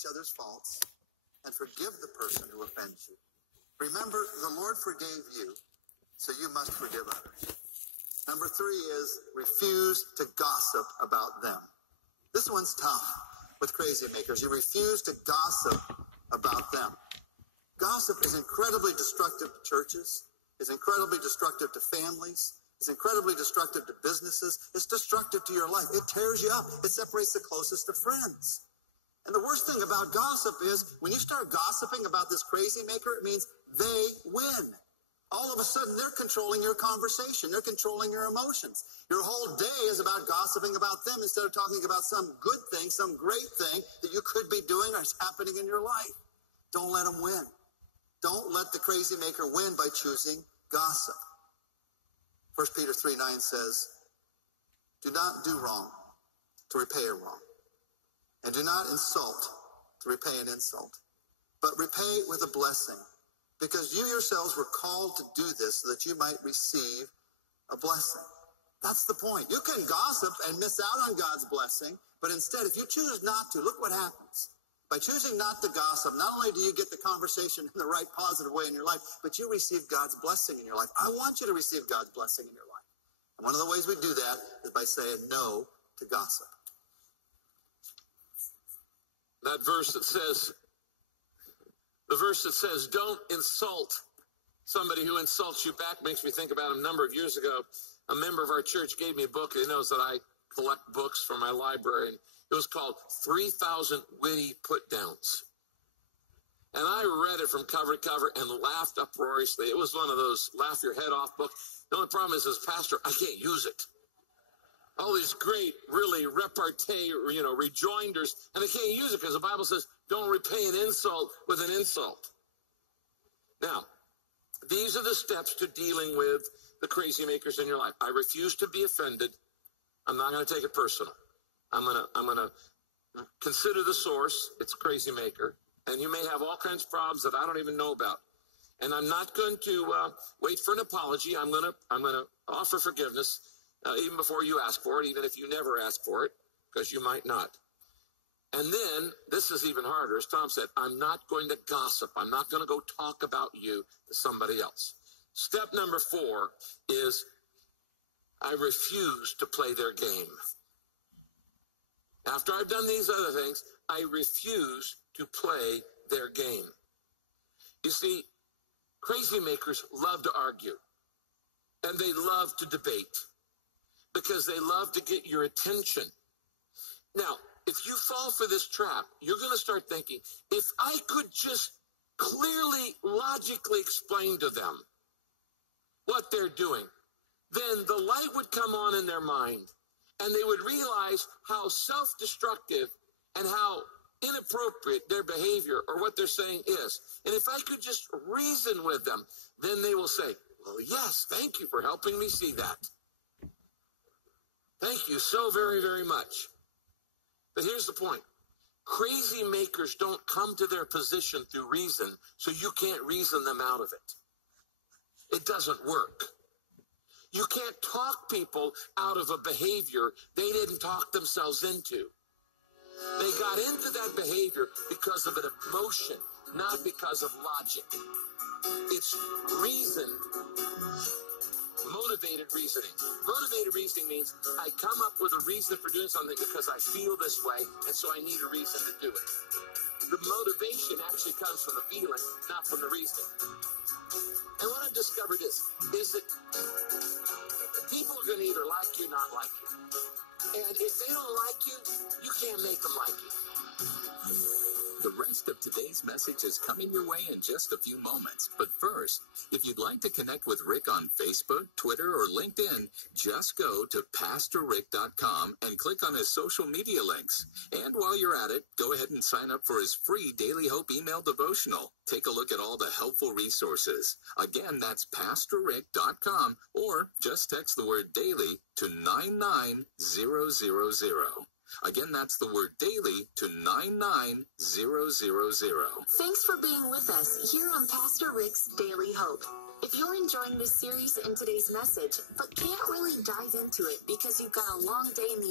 each other's faults and forgive the person who offends you. Remember, the Lord forgave you, so you must forgive others. Number 3 is refuse to gossip about them. This one's tough with crazy makers. You refuse to gossip about them. Gossip is incredibly destructive to churches. It's incredibly destructive to families. It's incredibly destructive to businesses. It's destructive to your life. It tears you up. It separates the closest of friends. And the worst thing about gossip is when you start gossiping about this crazy maker, it means they win. All of a sudden, they're controlling your conversation. They're controlling your emotions. Your whole day is about gossiping about them instead of talking about some good thing, some great thing that you could be doing or is happening in your life. Don't let them win. Don't let the crazy maker win by choosing gossip. 1 Peter 3:9 says, do not do wrong to repay a wrong, and do not insult to repay an insult, but repay with a blessing, because you yourselves were called to do this so that you might receive a blessing. That's the point. You can gossip and miss out on God's blessing, but instead, if you choose not to, look what happens. By choosing not to gossip, not only do you get the conversation in the right positive way in your life, but you receive God's blessing in your life. I want you to receive God's blessing in your life. And one of the ways we do that is by saying no to gossip. That verse that says, the verse that says, don't insult somebody who insults you back, makes me think about a number of years ago. A member of our church gave me a book. He knows that I collect books from my library. And it was called 3,000 Witty Put-Downs. And I read it from cover to cover and laughed uproariously. It was one of those laugh your head off books. The only problem is, as pastor, I can't use it. All these great, really repartee, rejoinders, and they can't use it because the Bible says, don't repay an insult with an insult. Now, these are the steps to dealing with the crazy makers in your life. I refuse to be offended. I'm not going to take it personal. I'm gonna consider the source. It's a crazy maker, and you may have all kinds of problems that I don't even know about. And I'm not going to wait for an apology. I'm gonna offer forgiveness even before you ask for it, even if you never ask for it, because you might not. And then this is even harder. As Tom said, I'm not going to gossip. I'm not going to go talk about you to somebody else. Step number 4 is I refuse to play their game. After I've done these other things, I refuse to play their game. You see, crazy makers love to argue, and they love to debate because they love to get your attention. Now, if you fall for this trap, you're going to start thinking, if I could just clearly, logically explain to them what they're doing, then the light would come on in their mind, and they would realize how self-destructive and how inappropriate their behavior or what they're saying is. And if I could just reason with them, then they will say, well, yes, thank you for helping me see that. Thank you so very, very much. But here's the point. Crazy makers don't come to their position through reason, so you can't reason them out of it. It doesn't work. You can't talk people out of a behavior they didn't talk themselves into. They got into that behavior because of an emotion, not because of logic. It's reason, motivated reasoning. Motivated reasoning means I come up with a reason for doing something because I feel this way, and so I need a reason to do it. The motivation actually comes from the feeling, not from the reasoning. And what I've discovered is that people are going to either like you or not like you. And if they don't like you, you can't make them like you. The rest of today's message is coming your way in just a few moments. But first, if you'd like to connect with Rick on Facebook, Twitter, or LinkedIn, just go to PastorRick.com and click on his social media links. And while you're at it, go ahead and sign up for his free Daily Hope email devotional. Take a look at all the helpful resources. Again, that's PastorRick.com, or just text the word daily to 99000. Again, that's the word daily to 99000. Thanks for being with us here on Pastor Rick's Daily Hope. If you're enjoying this series and today's message, but can't really dive into it because you've got a long day in the